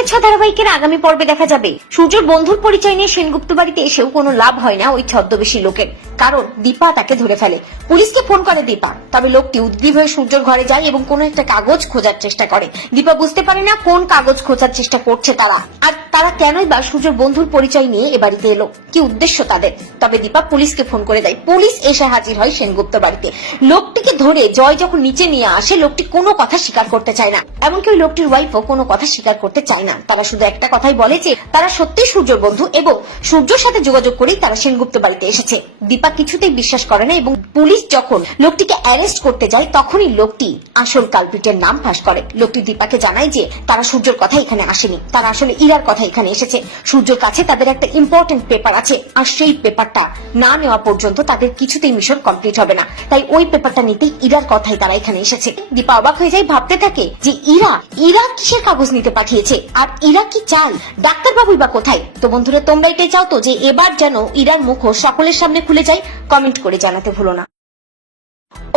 অনুরাগের ছ ধারাবাহিকের আগামী পর্বে দেখা যাবে সূর্যর বন্ধুর পরিচয় নিয়ে সেনগুপ্ত বাড়িতে এসেও কোনো লাভ হয় না ওই ছদ্মবেশী লোকের। কারণ দীপা তাকে ধরে ফেলে। পুলিশকে ফোন করে দীপা, তবে লোকটি উদ্গ্রীব হয়ে সূর্যর ঘরে যায় এবং কোনো একটা কাগজ খোঁজার চেষ্টা করে। দীপা বুঝতে পারে না কোন কাগজ খোঁজার চেষ্টা করছে তারা, আর তারা কেনই বা সূর্যর বন্ধুর পরিচয় নিয়ে এ বাড়িতে এলো, কি উদ্দেশ্য তাদের। তবে দীপা পুলিশকে ফোন করে দেয়। পুলিশ এসে হাজির হয় সেনগুপ্ত বাড়িতে। লোকটিকে ধরে জয় যখন নিচে নিয়ে আসে, লোকটি কোনো কথা স্বীকার করতে চায় না, এমনকি ওই লোকটির ওয়াইফও কোনো কথা স্বীকার করতে চায় না। তারা শুধু একটা কথাই বলে যে তারা সত্যি সূর্যর বন্ধু এবং সূর্যর সাথে যোগাযোগ করেই তারা সেনগুপ্ত বাড়িতে এসেছে। দীপা কিছুতেই বিশ্বাস করে না এবং পুলিশ যখন লোকটিকে অ্যারেস্ট করতে যায় তখনই লোকটি আসল কালপিটের নাম ফাঁস করে। লোকটি দীপাকে জানায় যে তারা সূর্যর কথা এখানে আসেনি, তারা আসলে ইরার কথা এখানে এসেছে। সূর্যর কাছে তাদের একটা ইম্পর্টেন্ট পেপার আছে, আর সেই পেপারটা না নেওয়া পর্যন্ত তাদের কিছুতেই মিশন কমপ্লিট হবে না। তাই ওই পেপারটা নিতেই ইরার কথাই তারা এখানে এসেছে। দীপা অবাক হয়ে যায়, ভাবতে থাকে যে ইরা কিসের কাগজ নিতে পাঠিয়েছে, আর ইরা কি চাল, ডাক্তারবাবুই বা কোথায়। তো বন্ধুরা, তোমরা এটাই চাও তো যে এবার যেন ইরার মুখ সকলের সামনে খুলে যায়? কমেন্ট করে জানাতে ভুলো না।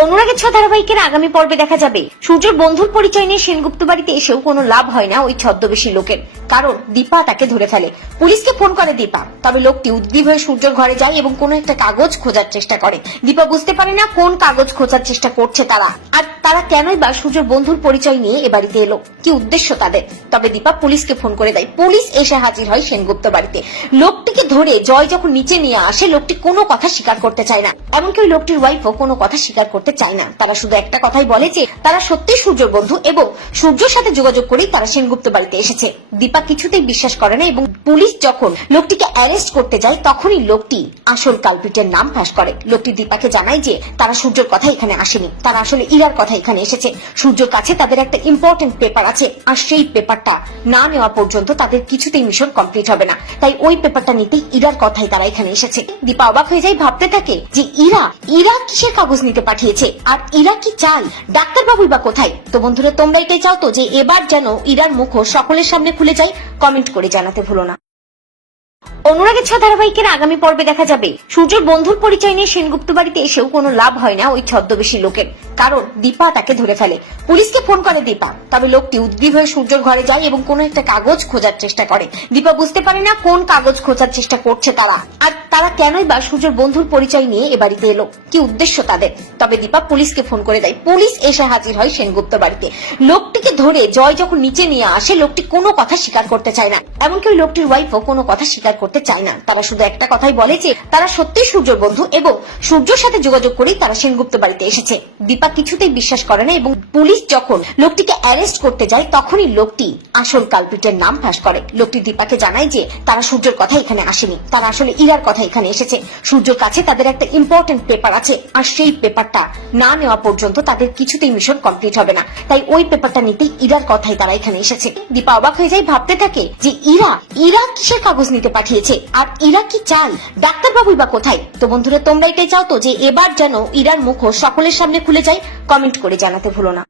অনুরাগের ছ ধারাবাহিকের আগামী পর্বে দেখা যাবে সূর্যর বন্ধুর পরিচয় নিয়ে সেনগুপ্ত বাড়িতে এসেও কোনো লাভ হয় না ওই ছদ্মবেশী লোকের। কারণ দীপা তাকে ধরে ফেলে। পুলিশকে ফোন করে দীপা, তবে লোকটি উদ্গ্রীব হয়ে সূর্যর ঘরে যায় এবং কোনো একটা কাগজ খোঁজার চেষ্টা করে। দীপা বুঝতে পারে না কোন কাগজ খোঁজার চেষ্টা করছে তারা, আর তারা কেনই বা সূর্যর বন্ধুর পরিচয় নিয়ে এ বাড়িতে এলো, কি উদ্দেশ্য তাদের। তবে দীপা পুলিশকে ফোন করে দেয়। পুলিশ এসে হাজির হয় সেনগুপ্ত বাড়িতে। লোকটিকে ধরে জয় যখন নিচে নিয়ে আসে, লোকটি কোনো কথা স্বীকার করতে চায় না, এমনকি ওই লোকটির ওয়াইফও কোনো কথা স্বীকার করতে চায় না। তারা শুধু একটা কথাই বলে যে তারা সত্যি সূর্যর বন্ধু এবং সূর্যর সাথে যোগাযোগ করেই তারা সেনগুপ্ত বাড়িতে এসেছে। দীপা কিছুতেই বিশ্বাস করে না এবং পুলিশ যখন লোকটিকে অ্যারেস্ট করতে যায় তখনই লোকটি আসল কালপিটের নাম ফাঁস করে। লোকটি দীপাকে জানায় যে তারা সূর্যর কথা এখানে আসেনি, তারা আসলে ইরার কথা এখানে এসেছে। সূর্যর কাছে তাদের একটা ইম্পর্টেন্ট পেপার আছে, আর সেই পেপারটা না নেওয়া পর্যন্ত তাদের কিছুতেই মিশন কমপ্লিট হবে না। তাই ওই পেপারটা নিতেই ইরার কথাই তারা এখানে এসেছে। দীপা অবাক হয়ে যায়, ভাবতে থাকে যে ইরা কিসের কাগজ নিতে পাঠিয়েছে, আর ইরা কি চাল, ডাক্তারবাবুই বা কোথায়। তো বন্ধুরা, তোমরা এটাই চাও তো যে এবার যেন ইরার মুখ সকলের সামনে খুলে যায়? কমেন্ট করে জানাতে ভুলো না। অনুরাগের ছ ধারাবাহিকের আগামী পর্বে দেখা যাবে সূর্যর বন্ধুর পরিচয় নিয়ে সেনগুপ্ত বাড়িতে এসেও কোনো লাভ হয় না ওই ছদ্মবেশী লোকের। কারণ দীপা তাকে ধরে ফেলে। পুলিশকে ফোন করে দীপা, তবে লোকটি উদ্গ্রীব হয়ে সূর্যর ঘরে যায় এবং কোনো একটা কাগজ খোঁজার চেষ্টা করে। দীপা বুঝতে পারে না কোন কাগজ খোঁজার চেষ্টা করছে তারা, আর তারা কেনই বা সূর্যর বন্ধুর পরিচয় নিয়ে এ বাড়িতে এলো, কি উদ্দেশ্য তাদের। তবে দীপা পুলিশকে ফোন করে দেয়। পুলিশ এসে হাজির হয় সেনগুপ্ত বাড়িতে। লোকটিকে ধরে জয় যখন নিচে নিয়ে আসে, লোকটি কোনো কথা স্বীকার করতে চায় না, এমনকি ওই লোকটির ওয়াইফও কোনো কথা স্বীকার করতে চায় না। তারা শুধু একটা কথাই বলে যে তারা সত্যি সূর্যর বন্ধু এবং সূর্যর সাথে যোগাযোগ করেই তারা সেনগুপ্ত বাড়িতে এসেছে। দীপা কিছুতেই বিশ্বাস করে না এবং পুলিশ যখন লোকটিকে অ্যারেস্ট করতে যায় তখনই লোকটি আসল কালপিটের নাম ফাঁস করে। লোকটি দীপাকে জানায় যে তারা সূর্যর কথা এখানে আসেনি, তারা আসলে ইরার কথা এখানে এসেছে। সূর্যর কাছে তাদের একটা ইম্পর্টেন্ট পেপার আছে, আর সেই পেপারটা না নেওয়া পর্যন্ত তাদের কিছুতেই মিশন কমপ্লিট হবে না। তাই ওই পেপারটা নিতেই ইরার কথাই তারা এখানে এসেছে। দীপা অবাক হয়ে যায়, ভাবতে থাকে যে ইরা কিসের কাগজ নিতে পাঠিয়েছে, আর ইরা কি চাল, ডাক্তারবাবুই বা কোথায়। তো বন্ধুরা, তোমরা এটাই চাও তো যে এবার যেন ইরার মুখ সকলের সামনে খুলে যায়? কমেন্ট করে জানাতে ভুলো না।